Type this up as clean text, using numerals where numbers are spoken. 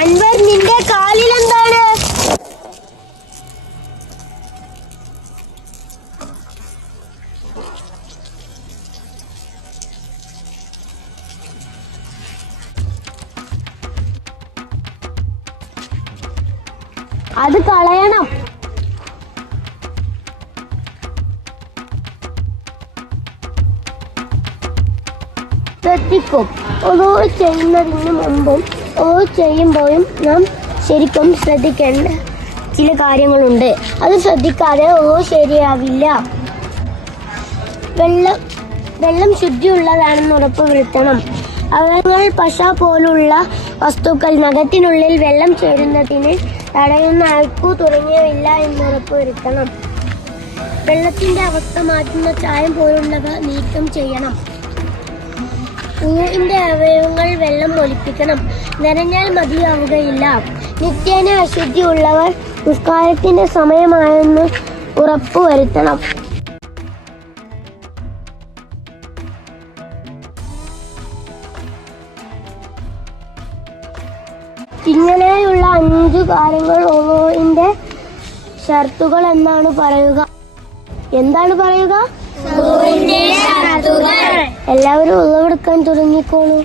അൻവർ, നിന്റെ കാലിൽ എന്താണ്? അത് കളയണം. ശ്രദ്ധിക്കും. ഓരോ ചെയ്യുന്നതിന് മുമ്പും ഓരോ ചെയ്യുമ്പോഴും നാം ശരിക്കും ശ്രദ്ധിക്കേണ്ട ചില കാര്യങ്ങളുണ്ട്. അത് ശ്രദ്ധിക്കാതെ ഓരോ ശരിയാവില്ല. വെള്ളം ശുദ്ധിയുള്ളതാണെന്ന് ഉറപ്പുവരുത്തണം. അവയവങ്ങൾ, പശ പോലുള്ള വസ്തുക്കൾ, നഖത്തിനുള്ളിൽ വെള്ളം ചേരുന്നതിന് തടയുന്ന അഴുക്കു തുടങ്ങിയവില്ല എന്ന് ഉറപ്പുവരുത്തണം. വെള്ളത്തിന്റെ അവസ്ഥ മാറ്റുന്ന ചായം പോലുള്ളവ നീക്കം ചെയ്യണം. വുളുഇന്റെ അവയവങ്ങൾ വെള്ളം ഒലിപ്പിക്കണം. നനഞ്ഞാൽ മതിയാവുകയില്ല. നിത്യേന അശുദ്ധിയുള്ളവർ നിസ്കാരത്തിന്റെ സമയമായെന്ന് ഉറപ്പുവരുത്തണം. ഇങ്ങനെയുള്ള 5 കാര്യങ്ങൾ വുളുഇന്റെ ഷർത്തുകൾ എന്നാണ് പറയുക. എന്താണ് പറയുക? എല്ലാവരും ഉളവെടുക്കാൻ തുടങ്ങിക്കോളൂ.